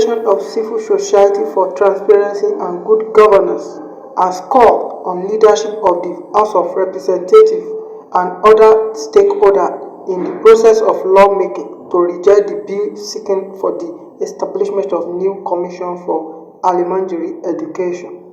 Coalition of Civil Society for Transparency and Good Governance has called on leadership of the House of Representatives and other stakeholders in the process of lawmaking to reject the bill seeking for the establishment of new commission for Almajiri education.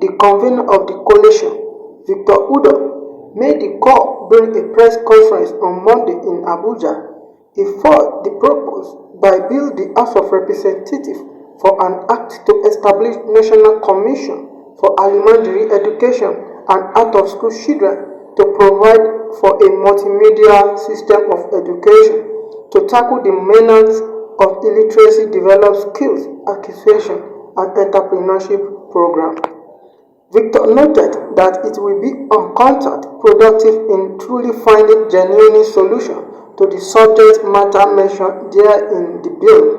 The convener of the coalition, Victor Udo, made the call during a press conference on Monday in Abuja. He fought the proposed by bill the House of Representatives for an act to establish National Commission for Almajiri education and out-of-school children to provide for a multimedia system of education to tackle the menace of illiteracy, develop skills acquisition and entrepreneurship program. Victor noted that it will be counterproductive in truly finding genuine solution to the subject matter mentioned there in the bill,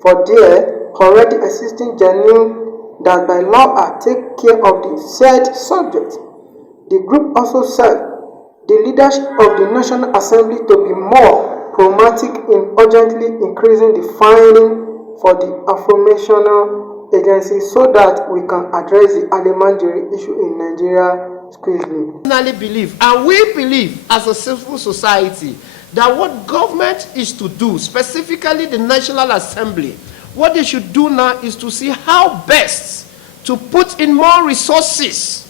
for there already existing genuine that by law are take care of the said subject. The group also said the leadership of the National Assembly to be more pragmatic in urgently increasing the funding for the aforementioned agency so that we can address the Almajiri issue in Nigeria quickly. I believe, and we believe as a civil society, that what government is to do, specifically the National Assembly, what they should do now is to see how best to put in more resources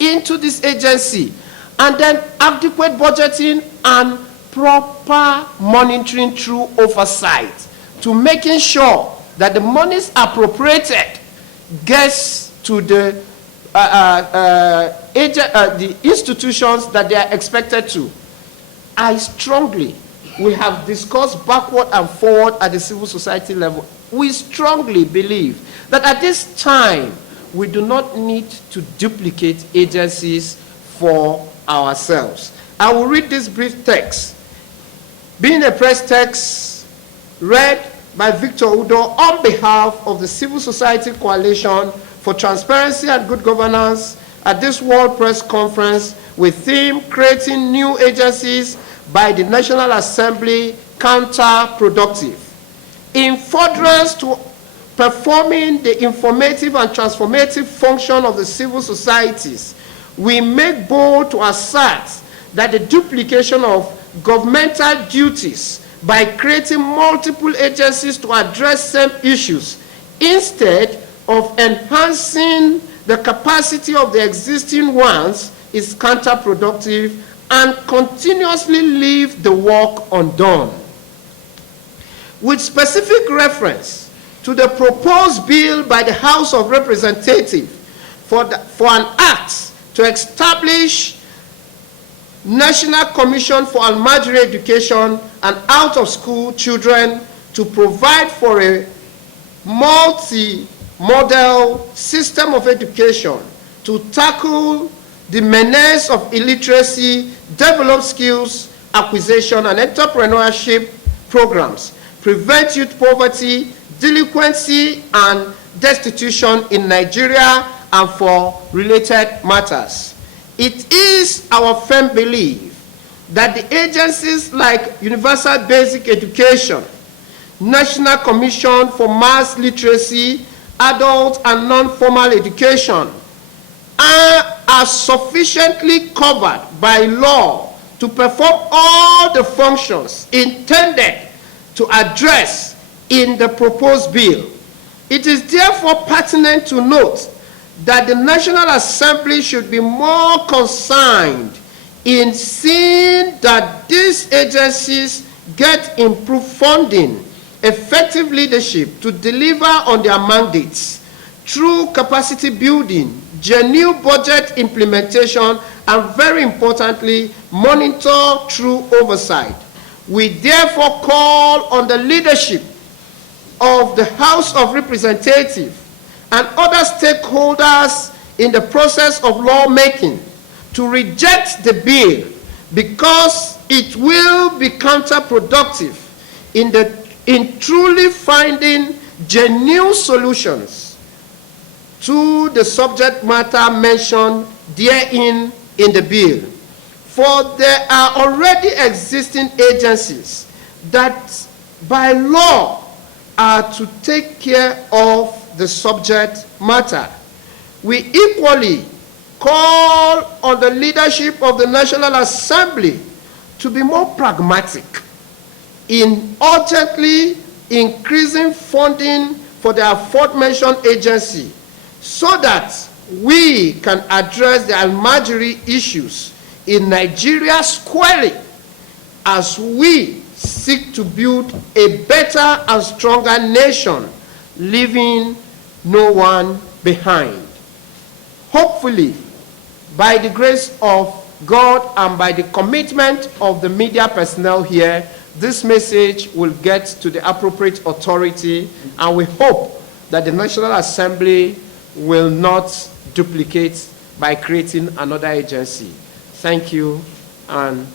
into this agency, and then adequate budgeting and proper monitoring through oversight to making sure that the monies appropriated gets to the institutions that they are expected to. We have discussed backward and forward at the civil society level. We strongly believe that at this time, we do not need to duplicate agencies for ourselves. I will read this brief text, being a press text read by Victor Udo on behalf of the Civil Society Coalition for Transparency and Good Governance at this World Press Conference with theme Creating New Agencies by the National Assembly Counterproductive. In furtherance to performing the informative and transformative function of the civil societies, we make bold to assert that the duplication of governmental duties by creating multiple agencies to address same issues instead of enhancing the capacity of the existing ones is counterproductive and continuously leave the work undone. With specific reference to the proposed bill by the House of Representatives for an act to establish National Commission for Almajiri Education and out-of-school children to provide for a multi-model system of education to tackle the menace of illiteracy, develop skills acquisition and entrepreneurship programs, prevent youth poverty, delinquency, and destitution in Nigeria and for related matters. It is our firm belief that the agencies like Universal Basic Education, National Commission for Mass Literacy, Adult and Non-Formal Education are sufficiently covered by law to perform all the functions intended to address in the proposed bill. It is therefore pertinent to note that the National Assembly should be more concerned in seeing that these agencies get improved funding, effective leadership to deliver on their mandates through capacity building, genuine budget implementation, and very importantly, monitor through oversight. We therefore call on the leadership of the House of Representatives and other stakeholders in the process of lawmaking to reject the bill because it will be counterproductive in truly finding genuine solutions to the subject matter mentioned therein in the bill. For there are already existing agencies that by law are to take care of the subject matter. We equally call on the leadership of the National Assembly to be more pragmatic in urgently increasing funding for the aforementioned agency so that we can address the Almajiri issues in Nigeria squarely as we seek to build a better and stronger nation, leaving no one behind. Hopefully, by the grace of God and by the commitment of the media personnel here, this message will get to the appropriate authority, and we hope that the National Assembly will not duplicate by creating another agency. Thank you. And